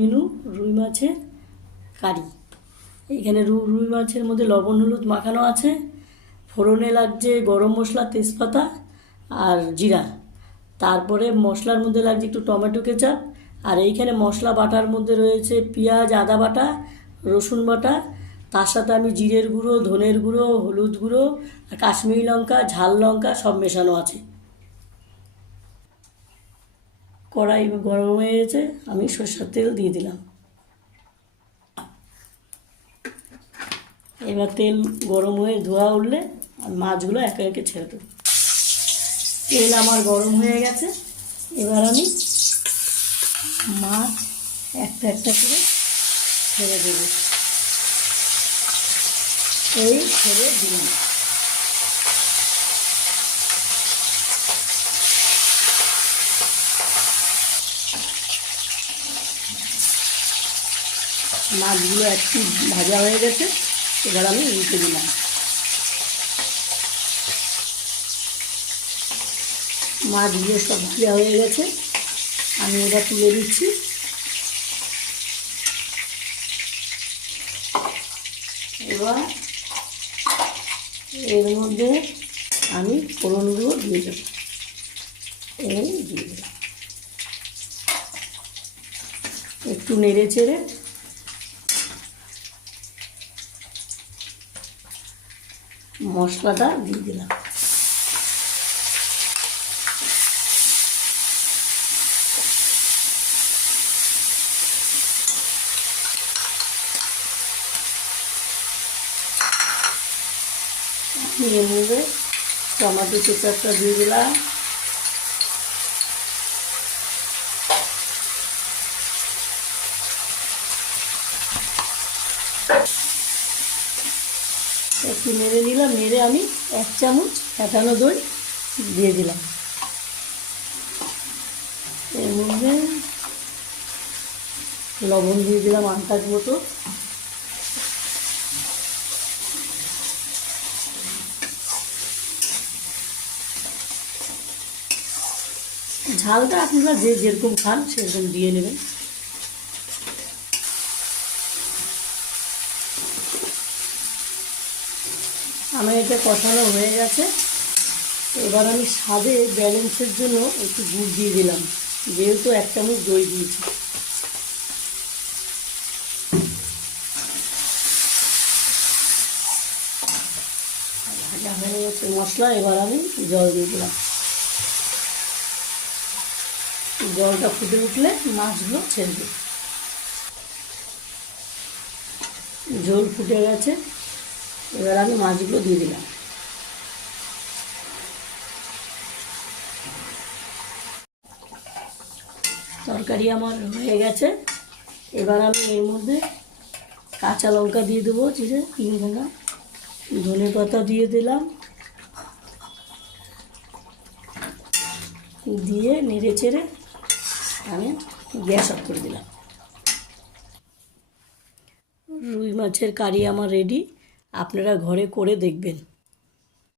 Menu রুই মাছের কারি। এইখানে রু রুই মাছের মধ্যে লবণ, হলুদ মাখানো আছে। ফোড়নে লাগছে গরম মশলা, তেজপাতা আর জিরা। তারপরে মশলার মধ্যে লাগছে একটু টমেটো কেচাপ। আর এইখানে মশলা বাটার মধ্যে রয়েছে পেঁয়াজ, আদা বাটা, রসুন বাটা। তার সাথে আমি জিরের গুঁড়ো, ধনের গুঁড়ো, হলুদ গুঁড়ো কাশ্মীরি লঙ্কা, ঝাল লঙ্কা সব মেশানো আছে। কড়াই গরম হয়ে গেছে, আমি সরষের তেল দিয়ে দিলাম। এবার তেল গরম হয়ে ধোয়া উঠলে আর মাছগুলো একে একে ছেড়ে দেবো। তেল আমার গরম হয়ে গেছে, এবার আমি মাছ একটা একটা করে ছেড়ে দেবো। এই ছেড়ে দিলাম। মাছগুলো একটু ভাজা হয়ে গেছে, এবার আমি উল্টে দিলাম। মাছগুলো সব ভাজা হয়ে গেছে, আমি এটা তুলে দিচ্ছি এবার এর মধ্যে আমি ফোড়নগুলো দিয়ে দেবো। এই দিয়ে একটু নেড়ে চেড়ে মশলাটা দিয়ে দিলাম। এর মধ্যে টমেটো দিয়ে দিলাম। একটু নেড়ে নিলাম, নেড়ে আমি এক চামচ ফেটানো দই দিয়ে দিলাম। এর মধ্যে লবণ দিয়ে দিলাম আন্দাজ মতো। ঝালটা আপনারা যে যেরকম খান সেরকম দিয়ে নেবেন। আমার এটা কষানো হয়ে গেছে। এবার আমি স্বাদে ব্যালেন্সের জন্য একটু গুড় দিয়ে দিলাম। যেহেতু এক চামচ দই দিয়েছি। মশলা, এবার আমি জল দিয়ে দিলাম। জলটা ফুটে উঠলে মাছগুলো ছেড়ে দিই ঝোল ফুটে গেছে। এবার আমি মাছগুলো দিয়ে দিলাম। তরকারি আমার হয়ে গেছে। এবার আমি এর মধ্যে কাঁচা লঙ্কা দিয়ে দেবো চিড়ে তিন ভাঙা ধনে পাতা দিয়ে দিলাম। দিয়ে নেড়ে চেড়ে আমি গ্যাস অফ করে দিলাম। রুই মাছের কারি আমার রেডি। আপনারা ঘরে করে দেখবেন।